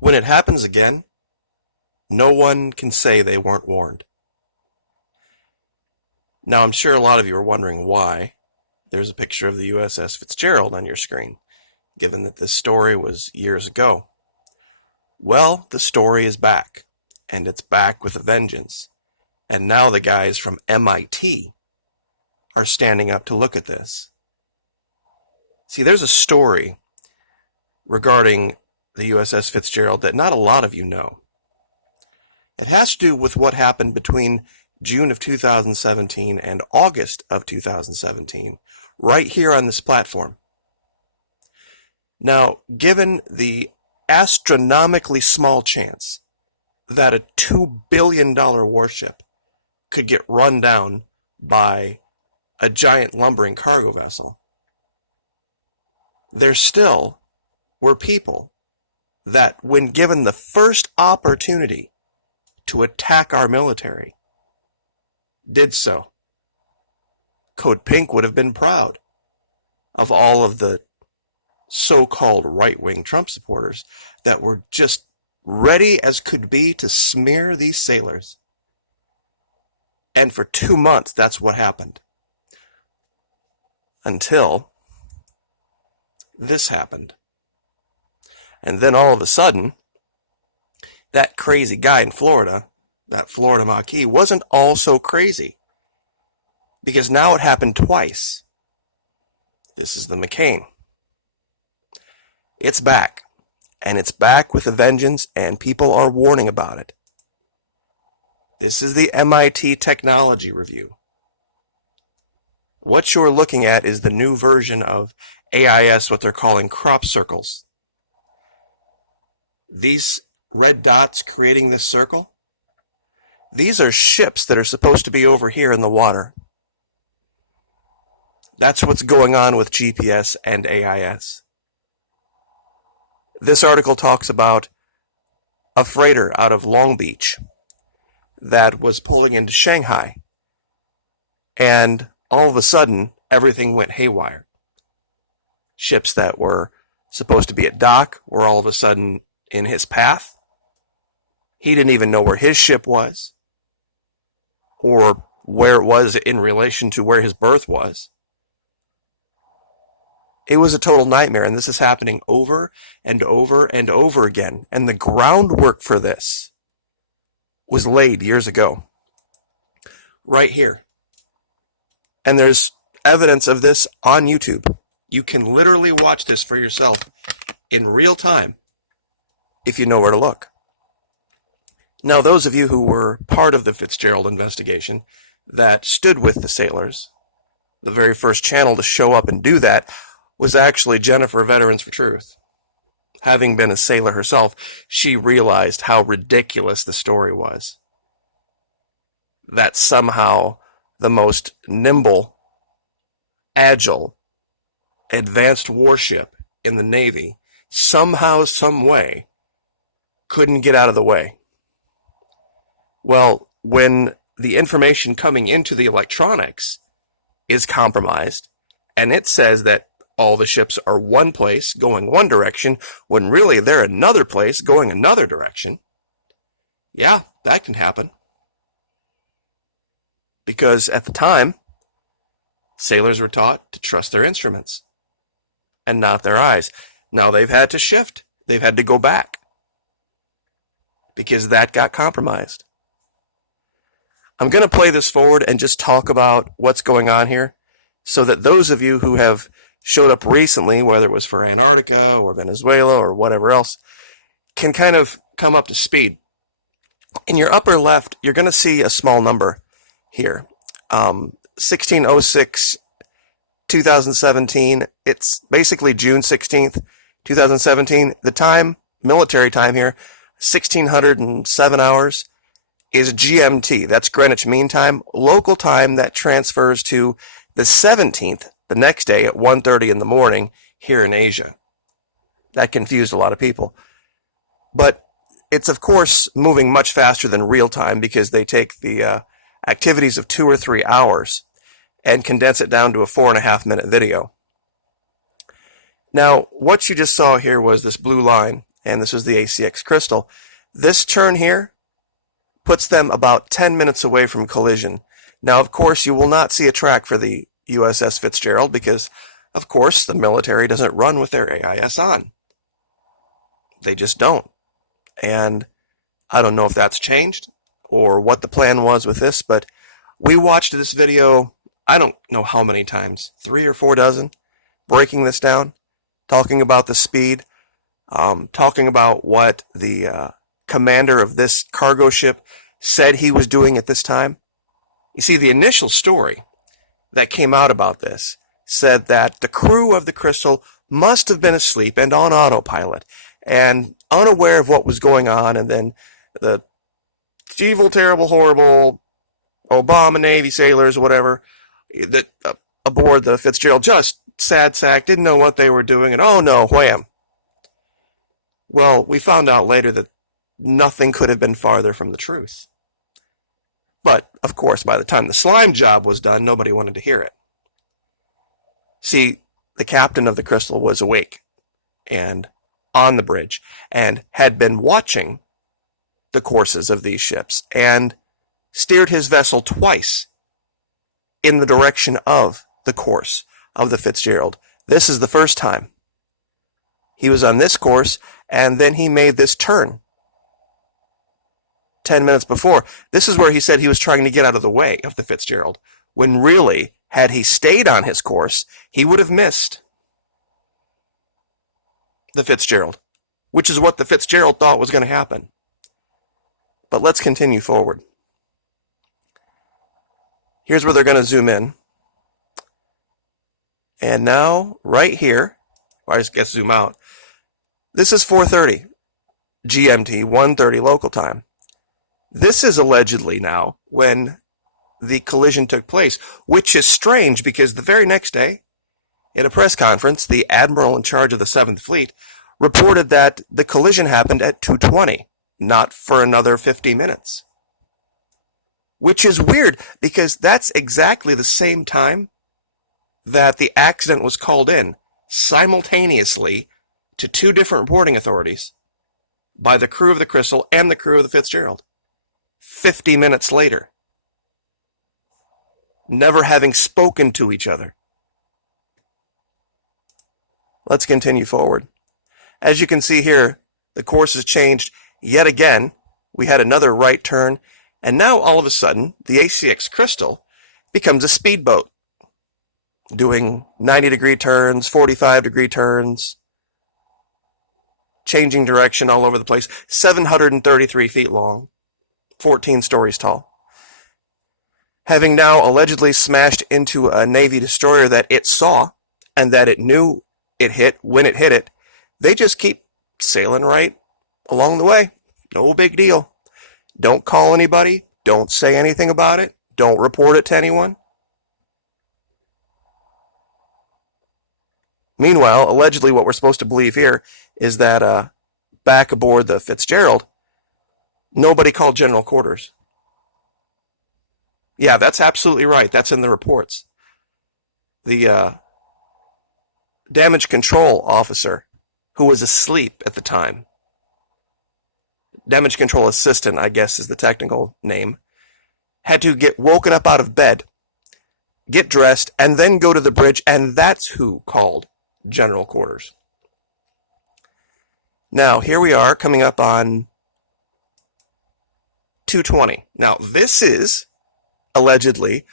When it happens again, no one can say they weren't warned. Now, I'm sure a lot of you are wondering why there's a picture of the USS Fitzgerald on your screen, given that this story was years ago. Well, the story is back, and it's back with a vengeance. And now the guys from MIT are standing up to look at this. See, there's a story regarding the USS Fitzgerald that not a lot of you know. It has to do with what happened between June of 2017 and August of 2017, right here on this platform. Now, given the astronomically small chance that a $2 billion warship could get run down by a giant lumbering cargo vessel, there still were people that, when given the first opportunity to attack our military, did so. Code Pink would have been proud of all of the so-called right-wing Trump supporters that were just ready as could be to smear these sailors. And for 2 months, that's what happened. Until this happened. And then all of a sudden, that crazy guy in Florida, that Florida Maquis, wasn't all so crazy. Because now it happened twice. This is the McCain. It's back. And it's back with a vengeance, and people are warning about it. This is the MIT Technology Review. What you're looking at is the new version of AIS, what they're calling crop circles. These red dots creating this circle, these are ships that are supposed to be over here in the water. That's what's going on with GPS and AIS. This article talks about a freighter out of Long Beach that was pulling into Shanghai, and all of a sudden, everything went haywire. Ships that were supposed to be at dock were all of a sudden in his path. He didn't even know where his ship was, or where it was in relation to where his berth was. It was a total nightmare, and this is happening over and over and over again. And the groundwork for this was laid years ago, right here. And there's evidence of this on YouTube. You can literally watch this for yourself in real time if you know where to look. Now, those of you who were part of the Fitzgerald investigation that stood with the sailors, the very first channel to show up and do that was actually Jennifer, Veterans for Truth. Having been a sailor herself, she realized how ridiculous the story was. That somehow the most nimble, agile, advanced warship in the Navy somehow, some way, couldn't get out of the way. Well, when the information coming into the electronics is compromised, and it says that all the ships are one place going one direction, when really they're another place going another direction, yeah, that can happen. Because at the time, sailors were taught to trust their instruments and not their eyes. Now they've had to shift. They've had to go back because that got compromised. I'm going to play this forward and just talk about what's going on here so that those of you who have showed up recently, whether it was for Antarctica or Venezuela or whatever else, can kind of come up to speed. In your upper left, you're going to see a small number here. 1606, 2017. It's basically June 16th, 2017. The time, military time here, 1607 hours, is GMT. That's Greenwich Mean Time. Local time, that transfers to the 17th, the next day at 1:30 in the morning here in Asia. That confused a lot of people. But it's, of course, moving much faster than real time because they take the activities of 2 or 3 hours and condense it down to a 4.5-minute video. Now, what you just saw here was this blue line and this was the ACX Crystal. This turn here puts them about 10 minutes away from collision. Now, of course, you will not see a track for the USS Fitzgerald because, of course, the military doesn't run with their AIS on. They just don't. And I don't know if that's changed or what the plan was with this, but we watched this video, I don't know how many times, 3 or 4 dozen, breaking this down, talking about the speed, talking about what the commander of this cargo ship said he was doing at this time. You see, the initial story that came out about this said that the crew of the Crystal must have been asleep and on autopilot and unaware of what was going on, and then the evil, terrible, horrible Obama Navy sailors, whatever, that aboard the Fitzgerald just sad sack, didn't know what they were doing, and oh no, wham. Well, we found out later that nothing could have been farther from the truth. But, of course, by the time the slime job was done, nobody wanted to hear it. See, the captain of the Crystal was awake and on the bridge and had been watching the courses of these ships and steered his vessel twice in the direction of the course of the Fitzgerald. This is the first time. He was on this course, and then he made this turn 10 minutes before. This is where he said he was trying to get out of the way of the Fitzgerald, when really, had he stayed on his course, he would have missed the Fitzgerald, which is what the Fitzgerald thought was going to happen. But let's continue forward. Here's where they're going to zoom in. And now, right here, or I just guess zoom out, this is 4:30 GMT, 1:30 local time. This is allegedly now when the collision took place, which is strange because the very next day, in a press conference, the admiral in charge of the 7th Fleet reported that the collision happened at 2:20, not for another 50 minutes. Which is weird because that's exactly the same time that the accident was called in simultaneously to 2 different reporting authorities by the crew of the Crystal and the crew of the Fitzgerald. 50 minutes later, never having spoken to each other. Let's continue forward. As you can see here, the course has changed yet again. We had another right turn, and now all of a sudden, the ACX Crystal becomes a speedboat, doing 90-degree turns, 45-degree turns, changing direction all over the place, 733 feet long, 14 stories tall. Having now allegedly smashed into a Navy destroyer that it saw and that it knew it hit when it hit it, they just keep sailing right along the way. No big deal. Don't call anybody. Don't say anything about it. Don't report it to anyone. Meanwhile, allegedly what we're supposed to believe here is that back aboard the Fitzgerald, nobody called general quarters. Yeah, that's absolutely right. That's in the reports. The damage control officer, who was asleep at the time, damage control assistant, I guess is the technical name, had to get woken up out of bed, get dressed, and then go to the bridge, and that's who called general quarters. Now, here we are coming up on 2:20. Now, this is allegedly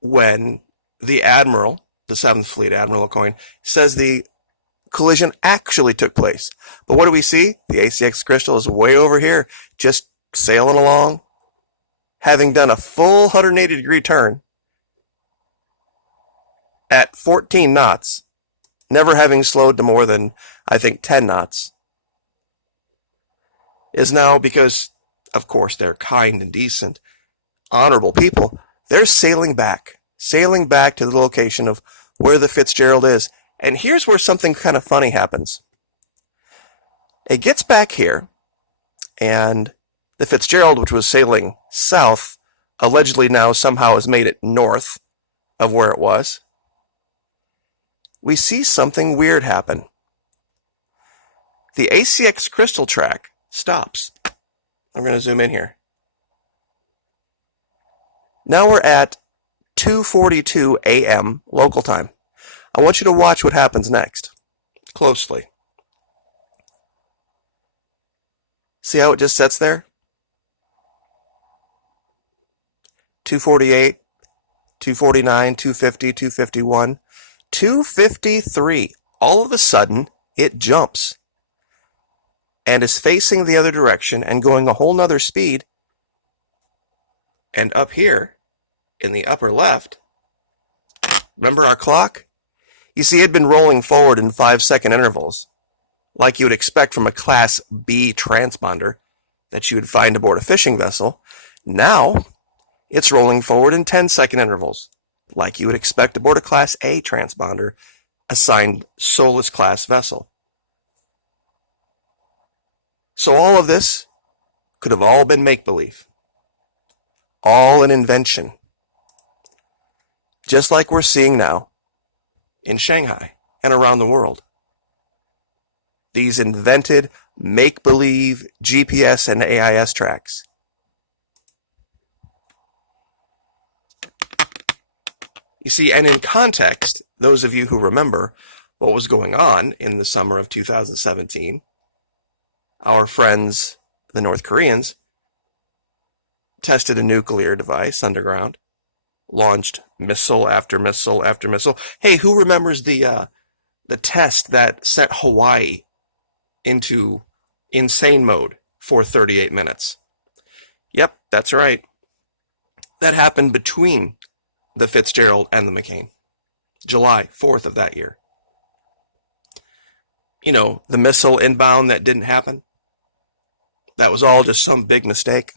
when the admiral, the 7th Fleet Admiral O'Coin, says the collision actually took place. But what do we see? The ACX Crystal is way over here, just sailing along, having done a full 180-degree turn at 14 knots, never having slowed to more than, I think, 10 knots, is now, because, of course, they're kind and decent, honorable people, they're sailing back to the location of where the Fitzgerald is. And here's where something kind of funny happens. It gets back here, and the Fitzgerald, which was sailing south, allegedly now somehow has made it north of where it was. We see something weird happen. the ACX crystal track stops. I'm going to zoom in here. Now we're at 2:42 a.m. local time. I want you to watch what happens next closely. See how it just sits there? 248, 249, 250, 251, 253. All of a sudden, it jumps and is facing the other direction and going a whole nother speed. And up here, in the upper left, remember our clock? You see, it had been rolling forward in 5-second intervals, like you would expect from a Class B transponder that you would find aboard a fishing vessel. Now, it's rolling forward in 10-second intervals, like you would expect aboard a Class A transponder assigned Solus class vessel. So all of this could have all been make-believe, all an invention, just like we're seeing now in Shanghai and around the world. These invented make-believe GPS and AIS tracks. You see, and in context, those of you who remember what was going on in the summer of 2017, our friends, the North Koreans, tested a nuclear device underground, launched missile after missile after missile. Hey, who remembers the test that set Hawaii into insane mode for 38 minutes? Yep, that's right. That happened between the Fitzgerald and the McCain, July 4th of that year. You know, the missile inbound that didn't happen, that was all just some big mistake.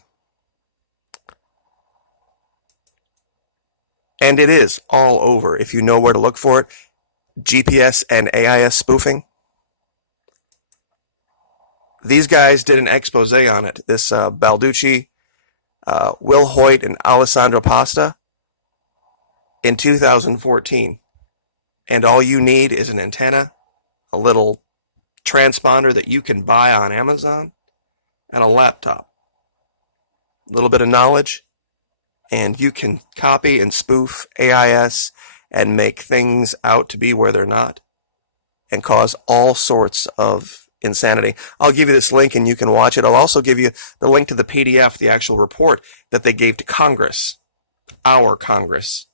And it is all over if you know where to look for it. GPS and AIS spoofing. These guys did an expose on it. This Balducci, Will Hoyt, and Alessandro Pasta in 2014. And all you need is an antenna, a little transponder that you can buy on Amazon, and a laptop. A little bit of knowledge, and you can copy and spoof AIS and make things out to be where they're not and cause all sorts of insanity. I'll give you this link and you can watch it. I'll also give you the link to the PDF, the actual report that they gave to Congress, our Congress,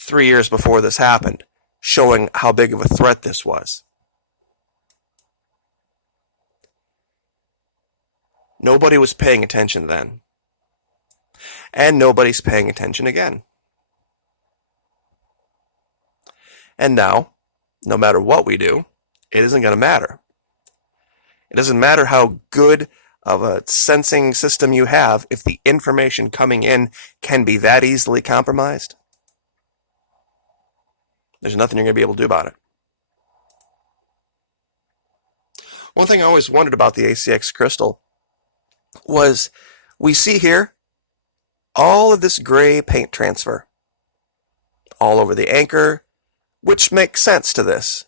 3 years before this happened, showing how big of a threat this was. Nobody was paying attention then. And nobody's paying attention again. And now, no matter what we do, it isn't going to matter. It doesn't matter how good of a sensing system you have if the information coming in can be that easily compromised. There's nothing you're going to be able to do about it. One thing I always wondered about the ACX crystal was we see here all of this gray paint transfer all over the anchor, which makes sense to this.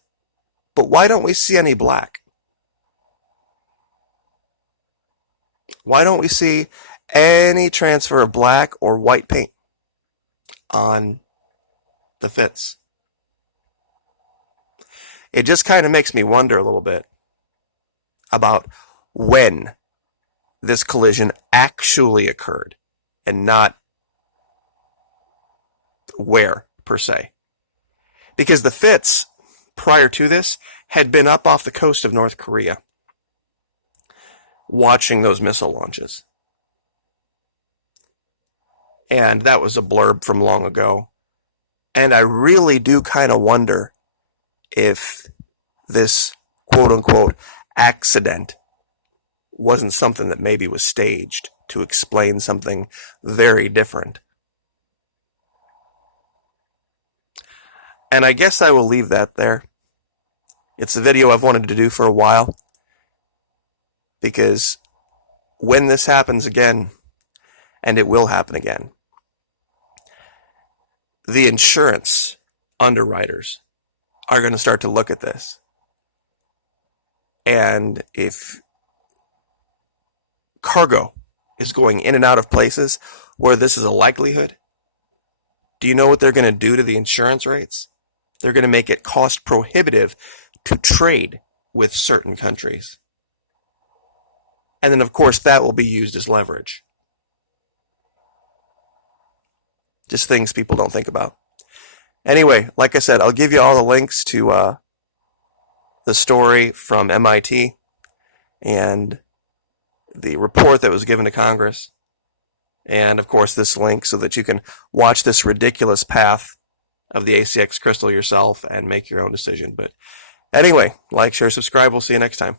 But why don't we see any black? Why don't we see any transfer of black or white paint on the fits? It just kind of makes me wonder a little bit about when this collision actually occurred and not where, per se. Because the fits, prior to this, had been up off the coast of North Korea, watching those missile launches. And that was a blurb from long ago. And I really do kind of wonder if this quote-unquote accident wasn't something that maybe was staged to explain something very different. And I guess I will leave that there. It's a video I've wanted to do for a while, because when this happens again, and it will happen again, the insurance underwriters are going to start to look at this And if cargo is going in and out of places where this is a likelihood, do you know what they're going to do to the insurance rates? They're going to make it cost prohibitive to trade with certain countries. And then, of course, that will be used as leverage. Just things people don't think about. Anyway, like I said, I'll give you all the links to the story from MIT and the report that was given to Congress. And, of course, this link so that you can watch this ridiculous path of the ACX crystal yourself and make your own decision. But anyway, like, share, subscribe. We'll see you next time.